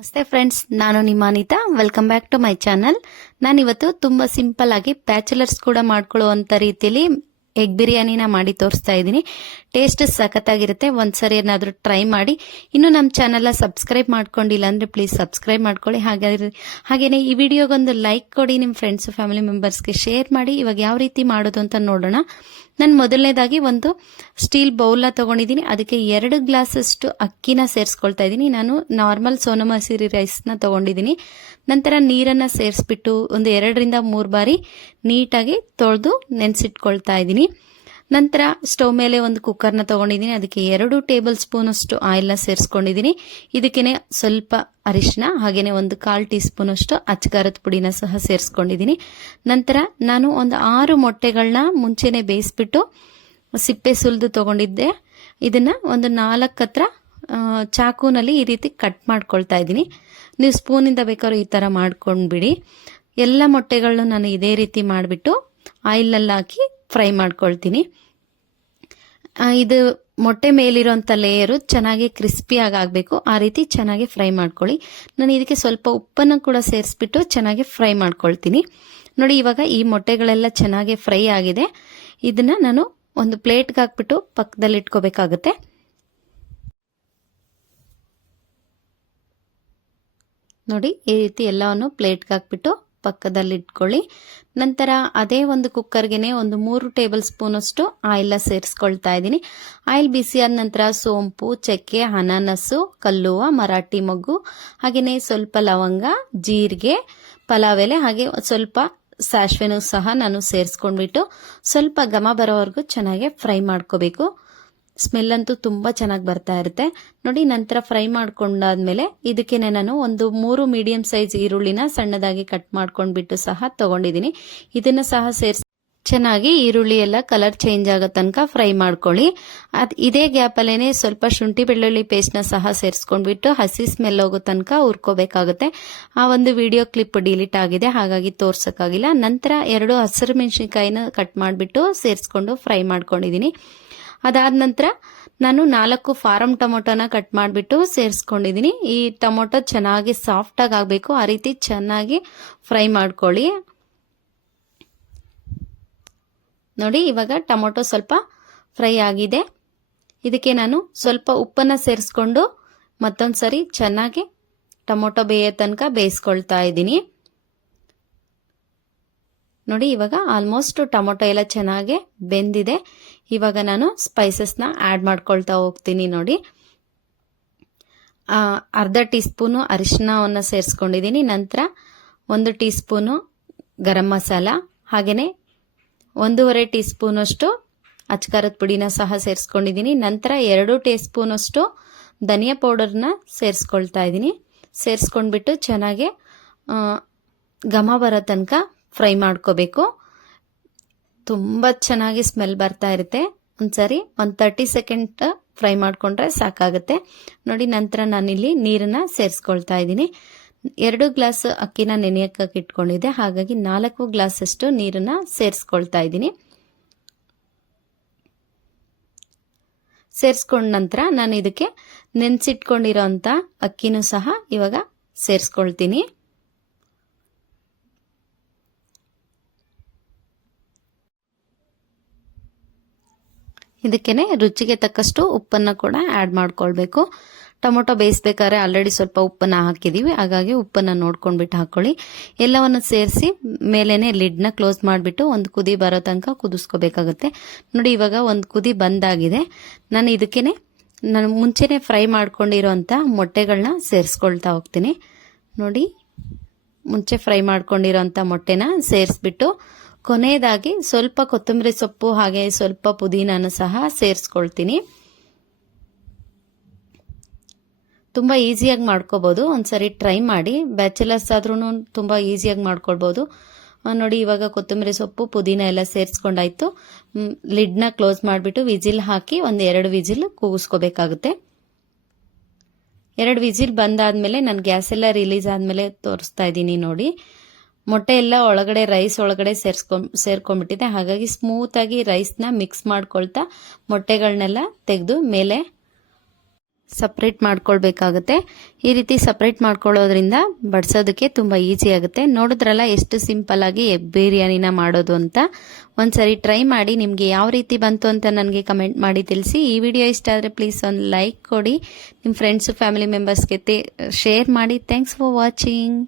ನಮಸ್ತೆ ಫ್ರೆಂಡ್ಸ್, ನಾನು ನಿಮ್ಮ Anita. Welcome back to my channel. ನಾನಿವತ್ತು ತುಂಬಾ ಸಿಂಪಲ್ ಆಗಿ ಬ್ಯಾಚುಲರ್ಸ್ ಕೂಡ ಮಾಡ್ಕೊಳ್ಳುವಂತ ರೀತಿಯಲ್ಲಿ ಎಗ್ ಬಿರಿಯಾನಿನ ಮಾಡಿ ತೋರಿಸ್ತಾ ಇದ್ದೀನಿ. ಟೇಸ್ಟ್ ಸಖತ್ತಾಗಿರುತ್ತೆ. ಒಂದ್ಸರಿ ಏನಾದ್ರೂ ಟ್ರೈ ಮಾಡಿ. ಇನ್ನು ನಮ್ಮ ಚಾನಲ್ ಸಬ್ಸ್ಕ್ರೈಬ್ ಮಾಡ್ಕೊಂಡಿಲ್ಲ ಅಂದ್ರೆ ಪ್ಲೀಸ್ ಸಬ್ಸ್ಕ್ರೈಬ್ ಮಾಡ್ಕೊಳ್ಳಿ. ಹಾಗೇನೆ ಈ ವಿಡಿಯೋಗೊಂದು ಲೈಕ್ ಕೊಡಿ, ನಿಮ್ಮ ಫ್ರೆಂಡ್ಸ್ ಫ್ಯಾಮಿಲಿ ಮೆಂಬರ್ಸ್ಗೆ ಶೇರ್ ಮಾಡಿ. ಇವಾಗ ಯಾವ ರೀತಿ ಮಾಡೋದು ಅಂತ ನೋಡೋಣ. ನಾನು ಮೊದಲನೇದಾಗಿ ಒಂದು ಸ್ಟೀಲ್ ಬೌಲ್ನ ತಗೊಂಡಿದ್ದೀನಿ. ಅದಕ್ಕೆ 2 ಗ್ಲಾಸಷ್ಟು ಅಕ್ಕಿನ ಸೇರಿಸ್ಕೊಳ್ತಾ ಇದ್ದೀನಿ. ನಾನು ನಾರ್ಮಲ್ ಸೋನಾ ಮಸೂರಿ ರೈಸ್ನ ತಗೊಂಡಿದ್ದೀನಿ. ನಂತರ ನೀರನ್ನ ಸೇರಿಸ್ಬಿಟ್ಟು ಒಂದು 2 ರಿಂದ 3 ಬಾರಿ ನೀಟಾಗಿ ತೊಳೆದು ನೆನೆಸಿಟ್ಕೊಳ್ತಾ ಇದ್ದೀನಿ. ನಂತರ ಸ್ಟವ್ ಮೇಲೆ ಒಂದು ಕುಕ್ಕರ್ನ ತಗೊಂಡಿದ್ದೀನಿ. ಅದಕ್ಕೆ 2 ಟೇಬಲ್ ಸ್ಪೂನ್ ಅಷ್ಟು ಆಯಿಲ್ನ ಸೇರಿಸ್ಕೊಂಡಿದ್ದೀನಿ. ಇದಕ್ಕೇನೆ ಸ್ವಲ್ಪ ಅರಿಶಿನ ಹಾಗೇನೆ ಒಂದು 1/4 ಟೀ ಸ್ಪೂನ್ ಅಷ್ಟು ಅಚ್ಚಕಾರದ ಪುಡಿನ ಸಹ ಸೇರಿಸ್ಕೊಂಡಿದ್ದೀನಿ. ನಂತರ ನಾನು ಒಂದು 6 ಮೊಟ್ಟೆಗಳನ್ನ ಮುಂಚೆನೆ ಬೇಯಿಸ್ಬಿಟ್ಟು ಸಿಪ್ಪೆ ಸುಲಿದು ತಗೊಂಡಿದ್ದೆ. ಇದನ್ನ ಒಂದು 4 ಹತ್ರ ಚಾಕುನಲ್ಲಿ ಈ ರೀತಿ ಕಟ್ ಮಾಡ್ಕೊಳ್ತಾ ಇದ್ದೀನಿ. ನೀವು ಸ್ಪೂನಿಂದ ಬೇಕಾದ್ರೂ ಈ ತರ ಮಾಡ್ಕೊಂಡ್ಬಿಡಿ. ಎಲ್ಲ ಮೊಟ್ಟೆಗಳನ್ನ ನಾನು ಇದೇ ರೀತಿ ಮಾಡಿಬಿಟ್ಟು ಆಯಿಲ್ನಲ್ಲಿ ಹಾಕಿ ಫ್ರೈ ಮಾಡ್ಕೊಳ್ತೀನಿ. ಇದು ಮೊಟ್ಟೆ ಮೇಲಿರುವಂತ ಲೇಯರು ಚೆನ್ನಾಗಿ ಕ್ರಿಸ್ಪಿಯಾಗಿ ಆಗಬೇಕು. ಆ ರೀತಿ ಚೆನ್ನಾಗಿ ಫ್ರೈ ಮಾಡ್ಕೊಳ್ಳಿ. ನಾನು ಇದಕ್ಕೆ ಸ್ವಲ್ಪ ಉಪ್ಪನ್ನು ಕೂಡ ಸೇರಿಸ್ಬಿಟ್ಟು ಚೆನ್ನಾಗಿ ಫ್ರೈ ಮಾಡ್ಕೊಳ್ತೀನಿ. ನೋಡಿ, ಇವಾಗ ಈ ಮೊಟ್ಟೆಗಳೆಲ್ಲ ಚೆನ್ನಾಗಿ ಫ್ರೈ ಆಗಿದೆ. ಇದನ್ನ ನಾನು ಒಂದು ಪ್ಲೇಟ್ಗೆ ಹಾಕ್ಬಿಟ್ಟು ಪಕ್ಕದಲ್ಲಿ ಇಟ್ಕೋಬೇಕಾಗುತ್ತೆ. ನೋಡಿ, ಈ ರೀತಿ ಎಲ್ಲವನ್ನು ಪ್ಲೇಟ್ಗೆ ಹಾಕ್ಬಿಟ್ಟು ಪಕ್ಕದಲ್ಲಿ ಇಟ್ಕೊಳ್ಳಿ. ನಂತರ ಅದೇ ಒಂದು ಕುಕ್ಕರ್ಗೆನೆ ಒಂದು 3 ಟೇಬಲ್ ಸ್ಪೂನ್ ಅಷ್ಟು ಆಯಿಲ್ ಸೇರಿಸ್ಕೊಳ್ತಾ ಇದ್ದೀನಿ. ಆಯಿಲ್ ಬಿಸಿಯಾದ ನಂತರ ಸೋಂಪು, ಚಕ್ಕೆ, ಅನಾನಸ್ಸು, ಕಲ್ಲುವ, ಮರಾಠಿ ಮೊಗ್ಗು, ಹಾಗೇನೆ ಸ್ವಲ್ಪ ಲವಂಗ, ಜೀರಿಗೆ, ಪಲಾವ್ ಎಲೆ, ಹಾಗೆ ಸ್ವಲ್ಪ ಸಾಸಿವೆನೂ ಸಹ ನಾನು ಸೇರಿಸ್ಕೊಂಡ್ಬಿಟ್ಟು ಸ್ವಲ್ಪ ಘಮ ಬರೋವರೆಗೂ ಚೆನ್ನಾಗಿ ಫ್ರೈ ಮಾಡ್ಕೋಬೇಕು. ಸ್ಮೆಲ್ ಅಂತೂ ತುಂಬಾ ಚೆನ್ನಾಗಿ ಬರ್ತಾ ಇರುತ್ತೆ. ನೋಡಿ, ನಂತರ ಫ್ರೈ ಮಾಡ್ಕೊಂಡಾದ್ಮೇಲೆ ಇದಕ್ಕೇನೆ ನಾನು ಒಂದು 3 ಮೀಡಿಯಂ ಸೈಜ್ ಈರುಳ್ಳಿನ ಸಣ್ಣದಾಗಿ ಕಟ್ ಮಾಡ್ಕೊಂಡ್ಬಿಟ್ಟು ಸಹ ತಗೊಂಡಿದ್ದೀನಿ. ಇದನ್ನ ಸಹ ಸೇರಿಸಿ ಚೆನ್ನಾಗಿ ಈರುಳ್ಳಿ ಎಲ್ಲ ಕಲರ್ ಚೇಂಜ್ ಆಗೋ ತನಕ ಫ್ರೈ ಮಾಡ್ಕೊಳ್ಳಿ. ಇದೇ ಗ್ಯಾಪ್ ಅಲ್ಲೇನೆ ಸ್ವಲ್ಪ ಶುಂಠಿ ಬೆಳ್ಳುಳ್ಳಿ ಪೇಸ್ಟ್ ನ ಸಹ ಸೇರಿಸ್ಕೊಂಡ್ಬಿಟ್ಟು ಹಸಿ ಸ್ಮೆಲ್ ಹೋಗೋ ತನಕ ಹುರ್ಕೋಬೇಕಾಗುತ್ತೆ. ಆ ಒಂದು ವಿಡಿಯೋ ಕ್ಲಿಪ್ ಡಿಲೀಟ್ ಆಗಿದೆ, ಹಾಗಾಗಿ ತೋರ್ಸಕ್ಕಾಗಿಲ್ಲ. ನಂತರ 2 ಹಸಿರು ಮೆಣಸಿನಕಾಯಿನ ಕಟ್ ಮಾಡಿಬಿಟ್ಟು ಸೇರಿಸ್ಕೊಂಡು ಫ್ರೈ ಮಾಡ್ಕೊಂಡಿದ್ದೀನಿ. ಅದಾದ ನಂತರ ನಾನು 4 ಫಾರಂ ಟೊಮೊಟೊನ ಕಟ್ ಮಾಡಿಬಿಟ್ಟು ಸೇರಿಸ್ಕೊಂಡಿದ್ದೀನಿ. ಈ ಟೊಮೊಟೊ ಚೆನ್ನಾಗಿ ಸಾಫ್ಟ್ ಆಗಿ ಆಗಬೇಕು. ಆ ರೀತಿ ಚೆನ್ನಾಗಿ ಫ್ರೈ ಮಾಡ್ಕೊಳ್ಳಿ. ನೋಡಿ, ಇವಾಗ ಟೊಮೊಟೊ ಸ್ವಲ್ಪ ಫ್ರೈ ಆಗಿದೆ. ಇದಕ್ಕೆ ನಾನು ಸ್ವಲ್ಪ ಉಪ್ಪನ್ನ ಸೇರಿಸ್ಕೊಂಡು ಮತ್ತೊಂದ್ಸರಿ ಚೆನ್ನಾಗಿ ಟೊಮೊಟೊ ಬೇಯೋ ತನಕ ಬೇಯಿಸ್ಕೊಳ್ತಾ ಇದ್ದೀನಿ. ನೋಡಿ, ಇವಾಗ ಆಲ್ಮೋಸ್ಟ್ ಟೊಮೊಟೊ ಎಲ್ಲ ಚೆನ್ನಾಗಿ ಬೆಂದಿದೆ. ಇವಾಗ ನಾನು ಸ್ಪೈಸಸ್ನ ಆಡ್ ಮಾಡ್ಕೊಳ್ತಾ ಹೋಗ್ತೀನಿ. ನೋಡಿ, ಅರ್ಧ ಟೀ ಸ್ಪೂನು ಅರಿಶಿನವನ್ನು ಸೇರಿಸ್ಕೊಂಡಿದ್ದೀನಿ. ನಂತರ 1 ಟೀ ಸ್ಪೂನು ಗರಂ ಮಸಾಲ, ಹಾಗೇನೆ 1.5 ಟೀ ಸ್ಪೂನ್ ಅಷ್ಟು ಅಚ್ಚಕಾರದ ಪುಡಿನ ಸಹ ಸೇರಿಸ್ಕೊಂಡಿದ್ದೀನಿ. ನಂತರ 2 ಟೀ ಸ್ಪೂನ್ ಅಷ್ಟು ಧನಿಯಾ ಪೌಡರ್ನ ಸೇರಿಸ್ಕೊಳ್ತಾ ಇದ್ದೀನಿ. ಸೇರಿಸ್ಕೊಂಡ್ಬಿಟ್ಟು ಚೆನ್ನಾಗಿ ಘಮ ಬರೋ ತನಕ ಫ್ರೈ ಮಾಡ್ಕೋಬೇಕು. ತುಂಬಾ ಚೆನ್ನಾಗಿ ಸ್ಮೆಲ್ ಬರ್ತಾ ಇರುತ್ತೆ. ಒಂದ್ಸರಿ 30 ಸೆಕೆಂಡ್ ಫ್ರೈ ಮಾಡ್ಕೊಂಡ್ರೆ ಸಾಕಾಗುತ್ತೆ. ನೋಡಿ, ನಂತರ ನಾನಿಲ್ಲಿ ನೀರನ್ನ ಸೇರಿಸ್ಕೊಳ್ತಾ ಇದ್ದೀನಿ. 2 ಗ್ಲಾಸ್ ಅಕ್ಕಿನ ನೆನೆಯಕ್ಕೆ ಇಟ್ಕೊಂಡಿದ್ದೆ, ಹಾಗಾಗಿ 4 ಗ್ಲಾಸ್ ಅಷ್ಟು ನೀರನ್ನ ಸೇರಿಸ್ಕೊಳ್ತಾ ಇದ್ದೀನಿ. ಸೇರಿಸ್ಕೊಂಡ ನಂತರ ನಾನು ಇದಕ್ಕೆ ನೆನೆಸಿಟ್ಕೊಂಡಿರೋಂಥ ಅಕ್ಕಿನೂ ಸಹ ಇವಾಗ ಸೇರಿಸ್ಕೊಳ್ತೀನಿ. ಇದಕ್ಕೇನೆ ರುಚಿಗೆ ತಕ್ಕಷ್ಟು ಉಪ್ಪನ್ನು ಕೂಡ ಆಡ್ ಮಾಡ್ಕೊಳ್ಬೇಕು. ಟೊಮೊಟೊ ಬೇಯಿಸ್ಬೇಕಾದ್ರೆ ಆಲ್ರೆಡಿ ಸ್ವಲ್ಪ ಉಪ್ಪನ್ನ ಹಾಕಿದೀವಿ, ಹಾಗಾಗಿ ಉಪ್ಪನ್ನ ನೋಡ್ಕೊಂಡ್ಬಿಟ್ಟು ಹಾಕೊಳ್ಳಿ. ಎಲ್ಲವನ್ನು ಸೇರಿಸಿ ಮೇಲೇನೆ ಲಿಡ್ನ ಕ್ಲೋಸ್ ಮಾಡಿಬಿಟ್ಟು ಒಂದು ಕುದಿ ಬರೋ ತನಕ ಕುದಿಸ್ಕೋಬೇಕಾಗುತ್ತೆ. ನೋಡಿ, ಇವಾಗ ಒಂದು ಕುದಿ ಬಂದಾಗಿದೆ. ನಾನು ಇದಕ್ಕೇನೆ ನಾನು ಮುಂಚೆನೆ ಫ್ರೈ ಮಾಡ್ಕೊಂಡಿರೋಂಥ ಮೊಟ್ಟೆಗಳನ್ನ ಸೇರಿಸ್ಕೊಳ್ತಾ ಹೋಗ್ತೀನಿ. ನೋಡಿ, ಮುಂಚೆ ಫ್ರೈ ಮಾಡ್ಕೊಂಡಿರೋಂಥ ಮೊಟ್ಟೆನ ಸೇರಿಸ್ಬಿಟ್ಟು ಕೊನೆಯದಾಗಿ ಸ್ವಲ್ಪ ಕೊತ್ತಂಬರಿ ಸೊಪ್ಪು ಹಾಗೆ ಸ್ವಲ್ಪ ಪುದೀನಾನ ಸಹ ಸೇರಿಸ್ಕೊಳ್ತೀನಿ. ತುಂಬಾ ಈಸಿಯಾಗಿ ಮಾಡ್ಕೋಬಹುದು. ಒಂದ್ಸರಿ ಟ್ರೈ ಮಾಡಿ. ಬ್ಯಾಚುಲರ್ಸ್ ಆದ್ರೂ ತುಂಬಾ ಈಸಿಯಾಗಿ ಮಾಡ್ಕೊಳ್ಬಹುದು. ನೋಡಿ, ಇವಾಗ ಕೊತ್ತಂಬರಿ ಸೊಪ್ಪು ಪುದೀನ ಎಲ್ಲ ಸೇರಿಸ್ಕೊಂಡಾಯ್ತು. ಲಿಡ್ನ ಕ್ಲೋಸ್ ಮಾಡಿಬಿಟ್ಟು ವಿಜಿಲ್ ಹಾಕಿ 2 ವಿಜಿಲ್ ಕೂಗಿಸ್ಕೋಬೇಕಾಗುತ್ತೆ. 2 ವಿಜಿಲ್ ಬಂದಾದ್ಮೇಲೆ ನಾನು ಗ್ಯಾಸ್ ಎಲ್ಲ ರಿಲೀಸ್ ಆದ್ಮೇಲೆ ತೋರಿಸ್ತಾ ಇದ್ದೀನಿ. ನೋಡಿ, ಮೊಟ್ಟೆ ಎಲ್ಲ ಒಳಗಡೆ ರೈಸ್ ಒಳಗಡೆ ಸೇರ್ಕೊಂಡ್ಬಿಟ್ಟಿದೆ, ಹಾಗಾಗಿ ಸ್ಮೂತ್ ಆಗಿ ರೈಸ್ನ ಮಿಕ್ಸ್ ಮಾಡ್ಕೊಳ್ತಾ ಮೊಟ್ಟೆಗಳನ್ನೆಲ್ಲ ತೆಗೆದು ಮೇಲೆ ಸಪ್ರೇಟ್ ಮಾಡ್ಕೊಳ್ಬೇಕಾಗುತ್ತೆ. ಈ ರೀತಿ ಸಪ್ರೇಟ್ ಮಾಡ್ಕೊಳ್ಳೋದ್ರಿಂದ ಬಡಿಸೋದಕ್ಕೆ ತುಂಬ ಈಸಿ ಆಗುತ್ತೆ. ನೋಡಿದ್ರಲ್ಲ ಎಷ್ಟು ಸಿಂಪಲ್ ಆಗಿ ಎಗ್ ಬಿರಿಯಾನಿನ ಮಾಡೋದು ಅಂತ. ಒಂದ್ಸರಿ ಟ್ರೈ ಮಾಡಿ, ನಿಮಗೆ ಯಾವ ರೀತಿ ಬಂತು ಅಂತ ನನಗೆ ಕಮೆಂಟ್ ಮಾಡಿ ತಿಳಿಸಿ. ಈ ವಿಡಿಯೋ ಇಷ್ಟ ಆದರೆ ಪ್ಲೀಸ್ ಒಂದು ಲೈಕ್ ಕೊಡಿ, ನಿಮ್ಮ ಫ್ರೆಂಡ್ಸು ಫ್ಯಾಮಿಲಿ ಮೆಂಬರ್ಸ್ಗೆ ಶೇರ್ ಮಾಡಿ. Thanks for watching.